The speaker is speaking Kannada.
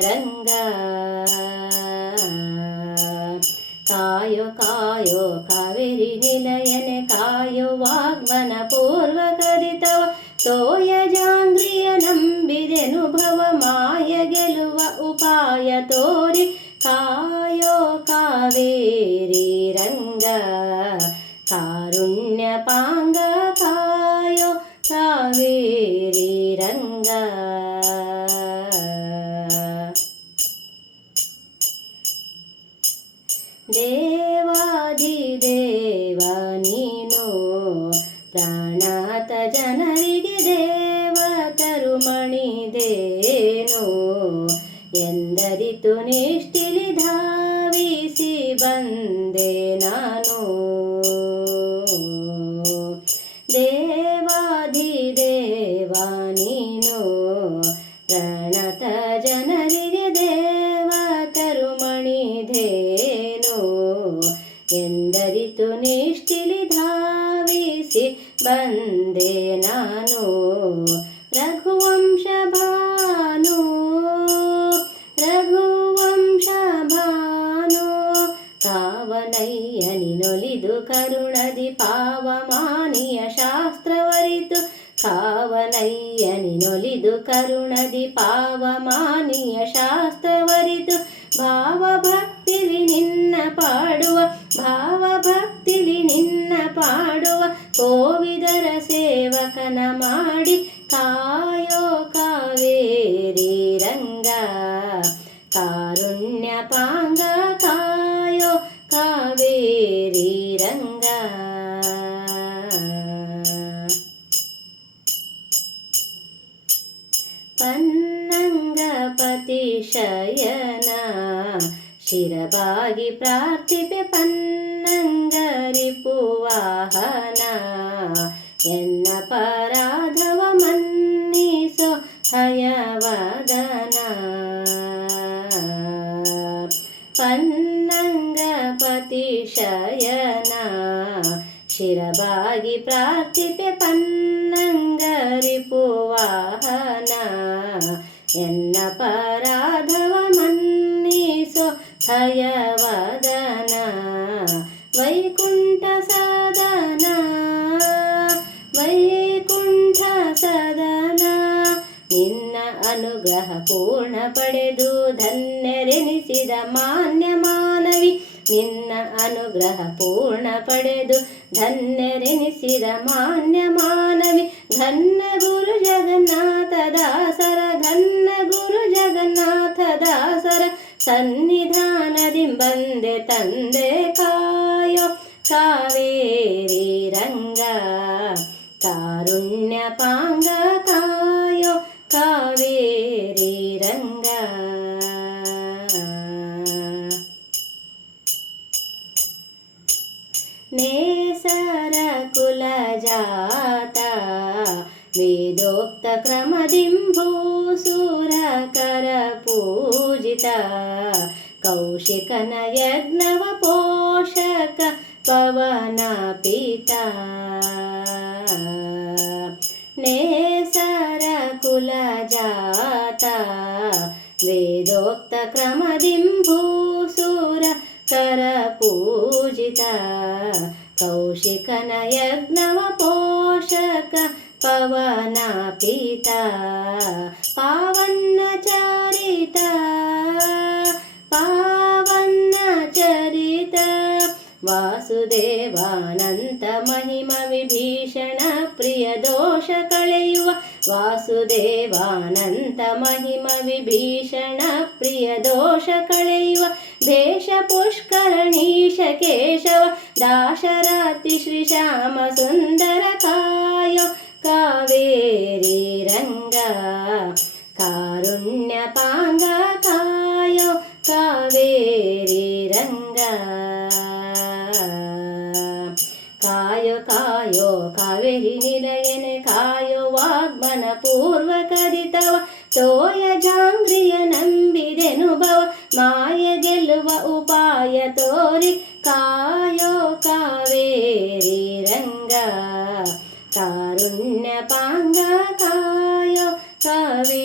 रङ्ग। कायो कायो कावेरि निलयन कायो वाग्मन पूर्वकरितव तोयजान्द्रियनं बिरेनुभव माय गलुव उपाय तोरि। कायो कावेरी रङ्ग। ದೇವಾದಿದೇವ ನೀನು ಪ್ರಾಣಾತ ಜನರಿಗೆ ದೇವತರು ಮಣಿದೇನು ಎಂದರಿತು ನಿಷ್ಠಿಲಿ ಧಾವಿಸಿ ಬಂದೆ ನಾನು. ಬಂದೆ ನಾನು ರಘುವಂಶ ಭಾನು ರಘುವಂಶ ಭಾನು ಕಾವನಯ್ಯನಿನೊಲಿದು ಕರುಣದಿ ಪಾವಮಾನಿಯ ಶಾಸ್ತ್ರವರಿತು ಕಾವನಯ್ಯನಿನೊಲಿದು ಕರುಣದಿ ಪಾವಮಾನಿಯ ಶಾಸ್ತ್ರವರಿತು ಕೋವಿದರ ಸೇವಕನ ಮಾಡಿ ಕಾಯೋ ಕಾವೇರಿ ರಂಗ. ಕಾರುಣ್ಯ ಪಾಂಗ ಕಾಯೋ ಕಾವೇರಿ ರಂಗ. ಪನ್ನಂಗಪತಿ ಶಯನ. ಶಿರಬಾಗಿ ಪ್ರಾರ್ಥಿಪೆ ಪನ್ನಂಗರಿಪುವಾಹನ ಎನ್ನ ಪರಾಧವ ಮನ್ನಿಸೋ ಹಯವದನ ಪನ್ನಂಗಪತಿ ಶಯನ ಶಿರಬಾಗಿ ಪ್ರಾರ್ಥಿಪೆ ಪನ್ನಂಗರಿಪುವಾಹನ ಎನ್ನ ಪರಾಧವ ಮನ್ನಿಸೋ ಹಯವದನ ಪೂರ್ಣ ಪಡೆದು ಧನ್ಯರೆನಿಸಿದ ಮಾನ್ಯ ಮಾನವಿ, ನಿನ್ನ ಅನುಗ್ರಹ ಪೂರ್ಣ ಪಡೆದು ಧನ್ಯರೆನಿಸಿದ ಮಾನ್ಯ ಮಾನವಿ, ಘನ್ನ ಗುರು ಜಗನ್ನಾಥ ದಾಸರ ಘನ್ನ ಗುರು ಜಗನ್ನಾಥ ದಾಸರ ಸನ್ನಿಧಾನದಿ ಬಂದೆ ತಂದೆ ಕಾಯೋ ಕಾವೇರಿ. नेसरकुलजाता वेदोक्तक्रमदिम्भूसुरकरपूजिता कौशिकनयज्ञवपोषक पवनपिता नेसरकुलजाता वेदोक्तक्रमदिम्भूसुरकरपू ಪೂಜಿತ ಕೌಶಿಕನ ಯಜ್ಞವ ಪೋಷಕ ಪವನ ಪಿತ ಪಾವನ್ನ ಚರಿತ ಪಾವನ್ನ ಚರಿತ, ವಾಸುದೇವಾನಂತ ಮಹಿಮ ವಿಭೀಷಣ ಪ್ರಿಯ ದೋಷ ಕಳೆಯುವ ವಾಸುದೇವಾನಂತ ಮಹಿಮ ವಿಭೀಷಣ ಪ್ರಿಯ ದೋಷ ಕಳೆಯುವ ಭೇಷ ಪುಷ್ಕರಣೀಶ ಕೇಶವ ದಾಶರಾತಿ ಶ್ರೀ ಶ್ಯಾಮ ಸುಂದರ ಕಾಯೋ ಕಾವೇರಿ ರಂಗ ಕಾರುಣ್ಯ ಪಾಂಗ ಕಾಯೋ ಕಾವೇರಿ ರಂಗ ಕಾಯೋ ಕಾಯೋ ಕಾವೇರಿ ನಿಲಯನೆ ಕಾಯೋ ವಾಗ್ಮನ ಪೂರ್ವ ಕದಿತವ ತೋಯ ಜಾಂಗ್ರಿಯ ನಂಬಿದೆನು ಭವ ಮಾಯ ಗೆಲ್ಲುವ ಉಪಾಯ ತೋರಿ ಕಾಯೋ ಕಾವೇರಿ ರಂಗ ಕಾರುಣ್ಯ ಪಾಂಗ ಕಾಯೋ ಕಾವೇರಿ